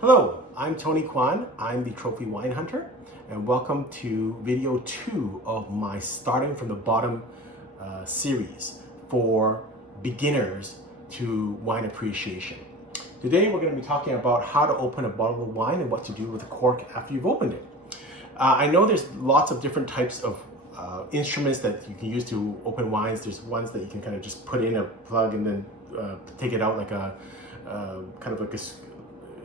Hello, I'm Tony Kwan. I'm the Trophy Wine Hunter, and welcome to video 2 of my Starting from the Bottom series for beginners to wine appreciation. Today we're going to be talking about how to open a bottle of wine and what to do with the cork after you've opened it. I know there's lots of different types of instruments that you can use to open wines. There's ones that you can kind of just put in a plug and then take it out like a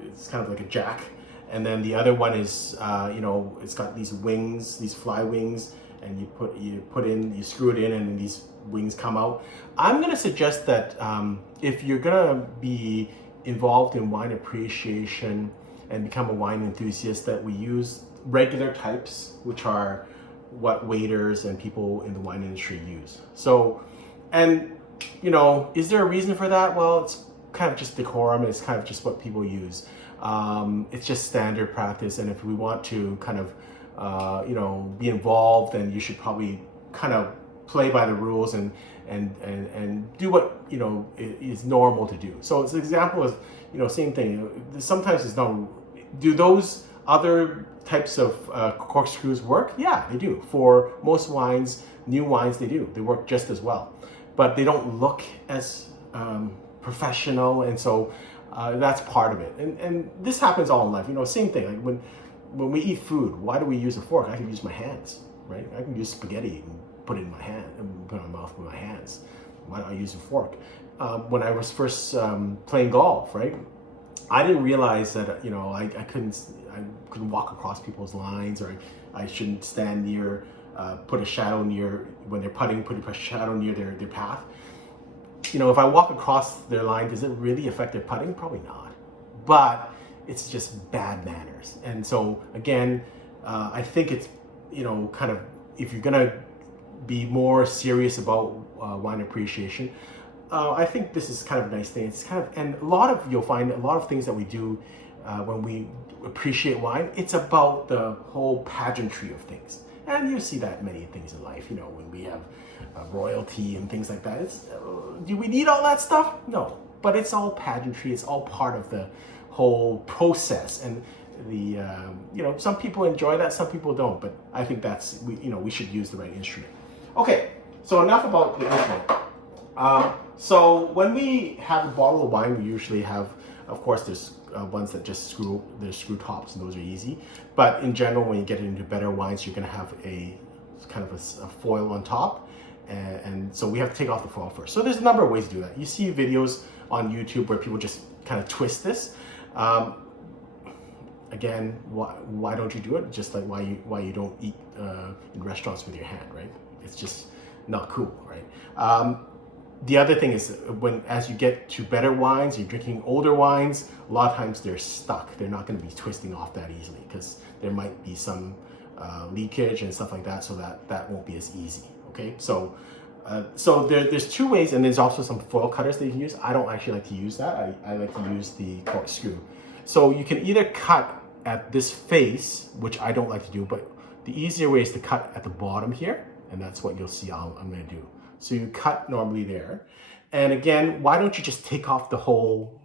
it's kind of like a jack. And then the other one is it's got these wings, these fly wings, and you screw it in and these wings come out. I'm going to suggest that if you're going to be involved in wine appreciation and become a wine enthusiast, that we use regular types, which are what waiters and people in the wine industry use. So, and is there a reason for that? Well, it's kind of just decorum. It's kind of just what people use. It's just standard practice, and if we want to kind of be involved, then you should probably kind of play by the rules and do what is normal to do. So it's an example of same thing. Sometimes it's not. Do those other types of corkscrews work? Yeah, they do. For most wines, new wines, they do. They work just as well, but they don't look as professional, and so that's part of it. And this happens all in life. Same thing. Like when we eat food, why do we use a fork? I can use my hands, right? I can use spaghetti and put it in my hand and put it in my mouth with my hands. Why do I use a fork? When I was first playing golf, right? I didn't realize that I couldn't walk across people's lines, or I shouldn't stand near, put a shadow near when they're putting, put a shadow near their path. If I walk across their line, does it really affect their putting? Probably not. But it's just bad manners. And so again, I think it's kind of, if you're gonna be more serious about wine appreciation, I think this is kind of a nice thing. It's kind of, and you'll find a lot of things that we do when we appreciate wine, it's about the whole pageantry of things. And you see that many things in life, when we have royalty and things like that. Do we need all that stuff? No, but it's all pageantry. It's all part of the whole process. And some people enjoy that, some people don't. But I think we should use the right instrument. Okay, so enough about the instrument. So when we have a bottle of wine, we usually have, of course, there's ones that just screw tops, and those are easy. But in general, when you get into better wines, you're going to have a kind of a foil on top, and so we have to take off the foil first. So there's a number of ways to do that. You see videos on YouTube where people just kind of twist this. Again, why don't you do it? Just like why you don't eat in restaurants with your hand, right? It's just not cool, right? The other thing is, as you get to better wines, you're drinking older wines, a lot of times they're stuck. They're not going to be twisting off that easily because there might be some leakage and stuff like that, so that won't be as easy, okay? So there's two ways, and there's also some foil cutters that you can use. I don't actually like to use that. I like to use the corkscrew. So you can either cut at this face, which I don't like to do, but the easier way is to cut at the bottom here, and that's what you'll see I'm going to do. So you cut normally there. And again, why don't you just take off the whole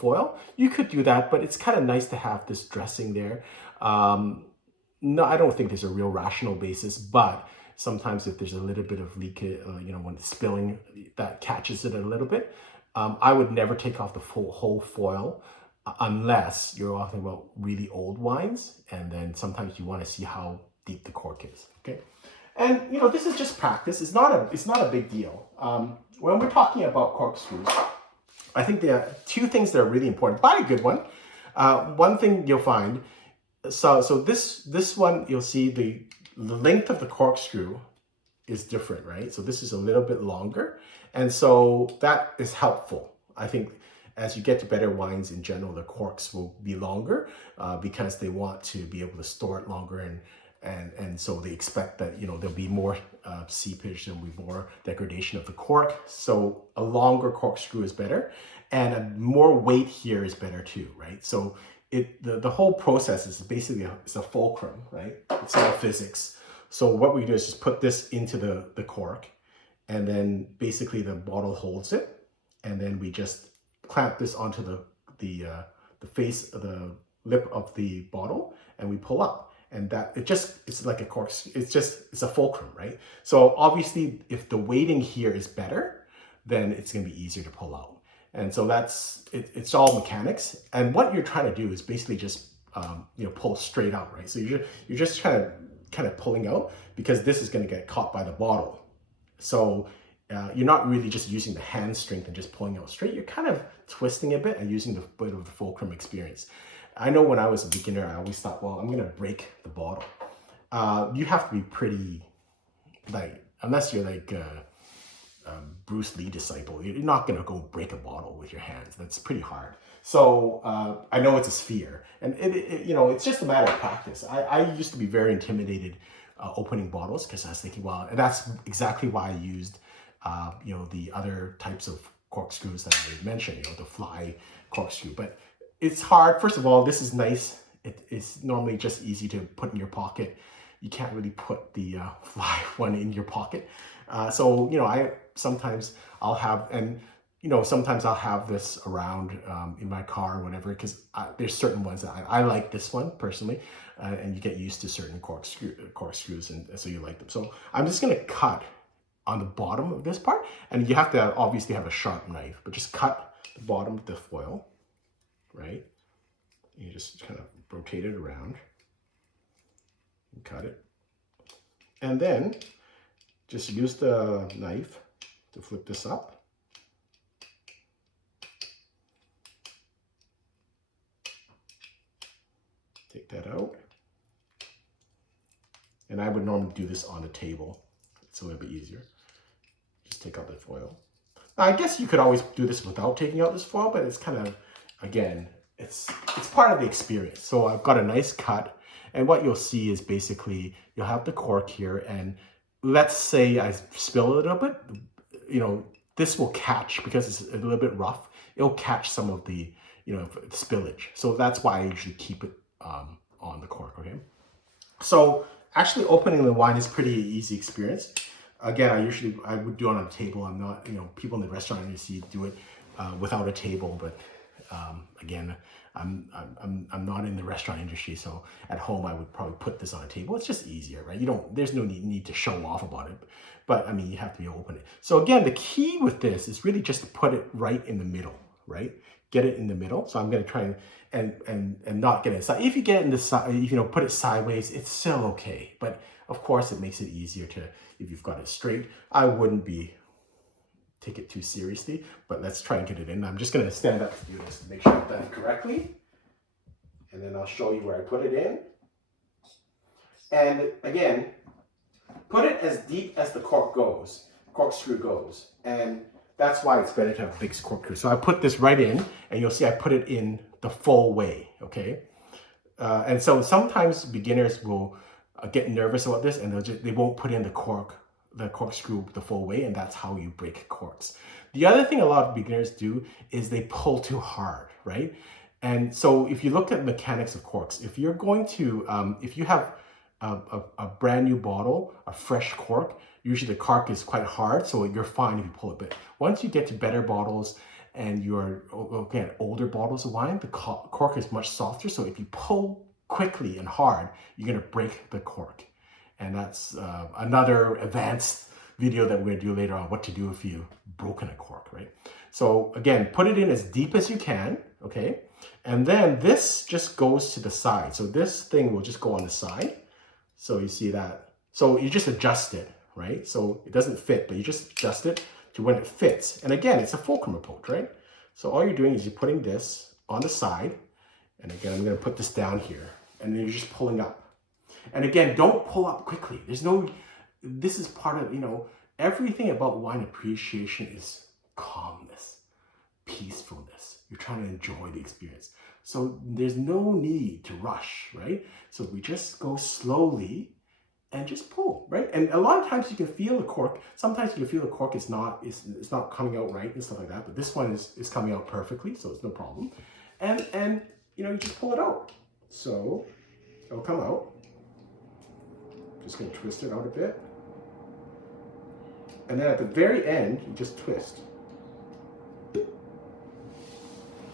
foil? You could do that, but it's kind of nice to have this dressing there. No, I don't think there's a real rational basis, but sometimes if there's a little bit of leakage, when it's spilling, that catches it a little bit. I would never take off the whole foil unless you're talking about really old wines, and then sometimes you want to see how deep the cork is, okay? And this is just practice. It's not a big deal. When we're talking about corkscrews, I think there are two things that are really important. Buy a good one. One thing you'll find, so this one, you'll see the length of the corkscrew is different, right? So this is a little bit longer, and so that is helpful. I think as you get to better wines in general, the corks will be longer because they want to be able to store it longer, and so they expect that there'll be more seepage, there'll be more degradation of the cork. So a longer corkscrew is better, and more weight here is better too, right? So the whole process is basically it's a fulcrum, right? It's all physics. So what we do is just put this into the cork, and then basically the bottle holds it, and then we just clamp this onto the face of the lip of the bottle, and we pull up. And that it's like a cork, it's a fulcrum, right? So obviously if the weighting here is better, then it's gonna be easier to pull out. And so that's, it's all mechanics. And what you're trying to do is basically just, pull straight out, right? So you're just kind of pulling out, because this is gonna get caught by the bottle. So you're not really just using the hand strength and just pulling out straight. You're kind of twisting a bit and using the bit of the fulcrum experience. I know when I was a beginner, I always thought, well, I'm gonna break the bottle. You have to be pretty, like, unless you're like Bruce Lee disciple, you're not gonna go break a bottle with your hands. That's pretty hard. So I know it's a sphere, and it's just a matter of practice. I used to be very intimidated opening bottles, because I was thinking, well, and that's exactly why I used the other types of corkscrews that I mentioned, the fly corkscrew. But it's hard. First of all, this is nice. It's normally just easy to put in your pocket. You can't really put the fly one in your pocket. So sometimes I'll have, sometimes I'll have this around in my car or whatever, because there's certain ones that I like this one personally, and you get used to certain corkscrews, and so you like them. So I'm just gonna cut on the bottom of this part, and you have to obviously have a sharp knife, but just cut the bottom of the foil, right? You just kind of rotate it around and cut it. And then just use the knife to flip this up. Take that out. And I would normally do this on a table. It's a little bit easier. Just take out the foil. Now, I guess you could always do this without taking out this foil, but it's kind of, again, it's part of the experience. So I've got a nice cut, and what you'll see is basically you'll have the cork here, and let's say I spill a little bit, this will catch, because it's a little bit rough, it'll catch some of the, spillage. So that's why I usually keep it on the cork, okay? So actually opening the wine is pretty easy experience. Again, I would do it on a table. I'm not, people in the restaurant industry do it without a table, but again, I'm not in the restaurant industry, so at home I would probably put this on a table. It's just easier, right? There's no need to show off about it, but I mean, you have to be able to open it. So again, the key with this is really just to put it right in the middle, right? Get it in the middle. So I'm going to try and not get it inside. If you get it in the side, put it sideways, it's still okay. But of course, it makes it easier if you've got it straight. I wouldn't take it too seriously, but let's try and get it in. I'm just going to stand up to do this to make sure I've done it correctly. And then I'll show you where I put it in. And again, put it as deep as the corkscrew goes. And that's why it's better to have a big corkscrew. So I put this right in, and you'll see I put it in the full way, okay? And so sometimes beginners will get nervous about this, and they won't put in the corkscrew the full way, and that's how you break corks. The other thing a lot of beginners do is they pull too hard, right? And so if you look at mechanics of corks, if you're going to, if you have a brand new bottle, a fresh cork, usually the cork is quite hard, so you're fine if you pull it. But once you get to better bottles and you're looking at older bottles of wine, the cork is much softer. So if you pull quickly and hard, you're gonna break the cork. And that's another advanced video that we're gonna do later on, what to do if you've broken a cork, right? So again, put it in as deep as you can, okay? And then this just goes to the side. So this thing will just go on the side. So you see that. So you just adjust it, right? So it doesn't fit, but you just adjust it to when it fits. And again, it's a fulcrum approach, right? So all you're doing is you're putting this on the side. And again, I'm gonna put this down here. And then you're just pulling up. And again, don't pull up quickly. This is part of, everything about wine appreciation is calmness, peacefulness. You're trying to enjoy the experience. So there's no need to rush, right? So we just go slowly and just pull, right? And a lot of times you can feel the cork. Sometimes you can feel the cork is not coming out right and stuff like that. But this one is coming out perfectly, so it's no problem. And you just pull it out. So it'll come out. Just gonna twist it out a bit. And then at the very end, you just twist.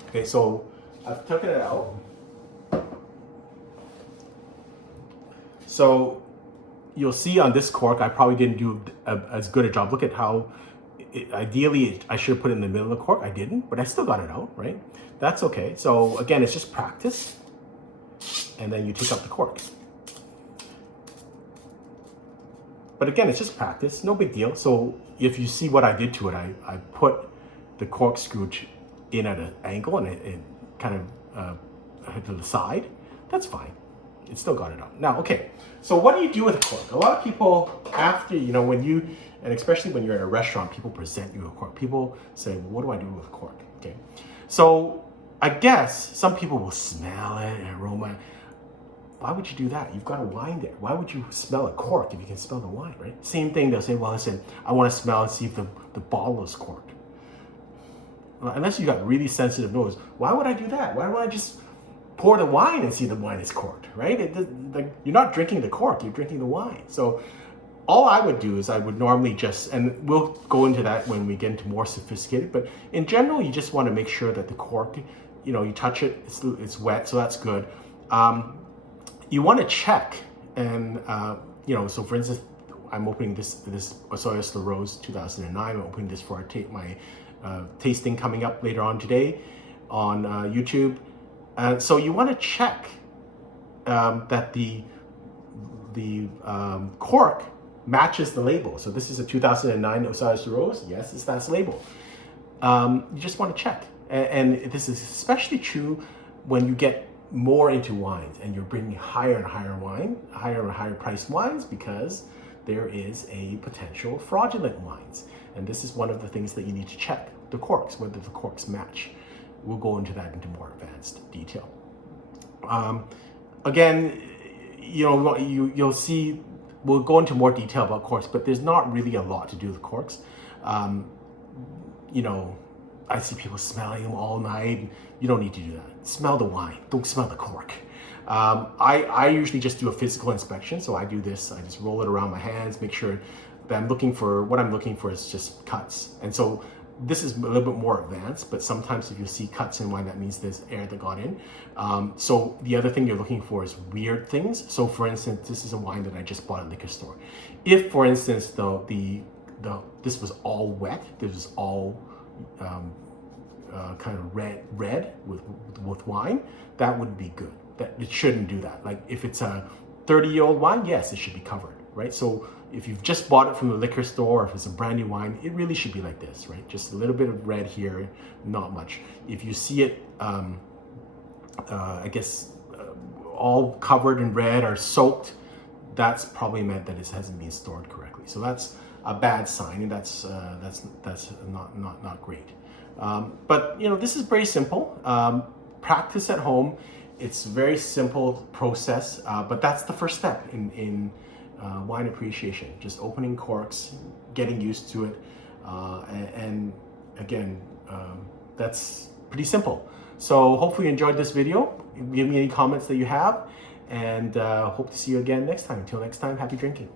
Okay, so I've taken it out. So you'll see on this cork, I probably didn't do as good a job. Look at how, ideally, I should have put it in the middle of the cork. I didn't, but I still got it out, right? That's okay. So again, it's just practice. And then you take up the cork. But again, it's just practice, no big deal. So if you see what I did to it, I put the corkscrew in at an angle and it kind of hit to the side. That's fine. It still got it out. Now, okay, so what do you do with a cork? A lot of people, after, you know, when you, and especially when you're in a restaurant, people present you a cork. People say, well, what do I do with a cork? Okay, so I guess some people will smell it and aroma. Why would you do that? You've got a wine there. Why would you smell a cork if you can smell the wine, right? Same thing, they'll say, well, listen, I want to smell and see if the bottle is corked. Well, unless you got really sensitive nose, why would I do that? Why don't I just pour the wine and see the wine is corked, right? You're not drinking the cork, you're drinking the wine. So all I would do is I would normally just, and we'll go into that when we get into more sophisticated, but in general, you just want to make sure that the cork, you know, you touch it, it's wet, so that's good. You want to check, and you know, so for instance, I'm opening this Osoyoos Le Rose 2009. I'm opening this for my tasting coming up later on today on YouTube. So you want to check that the cork matches the label. So this is a 2009 Osoyoos Le Rose. Yes, it's that label. You just want to check, and this is especially true when you get more into wines and you're bringing higher and higher priced wines, because there is a potential fraudulent wines. And this is one of the things that you need to check, the corks, whether the corks match. We'll go into that into more advanced detail. Again, you know, you'll see, we'll go into more detail about corks, but there's not really a lot to do with corks. You know, I see people smelling them all night. You don't need to do that. Smell the wine, don't smell the cork. I usually just do a physical inspection. So I do this, I just roll it around my hands, make sure that what I'm looking for is just cuts. And so this is a little bit more advanced, but sometimes if you see cuts in wine, that means there's air that got in. So the other thing you're looking for is weird things. So for instance, this is a wine that I just bought at a liquor store. If, for instance, this was all wet, this was all kind of red with wine, that would be good. That it shouldn't do that. Like if it's a 30-year-old wine, yes, it should be covered, right? So if you've just bought it from the liquor store, or if it's a brand new wine, it really should be like this, right? Just a little bit of red here, not much. If you see it, I guess, all covered in red or soaked, that's probably meant that it hasn't been stored correctly. So that's a bad sign, and that's not great. But you know, this is very simple. Practice at home. It's a very simple process, but that's the first step in wine appreciation. Just opening corks, getting used to it, and again, that's pretty simple. So hopefully you enjoyed this video. Give me any comments that you have, and hope to see you again next time. Until next time, happy drinking.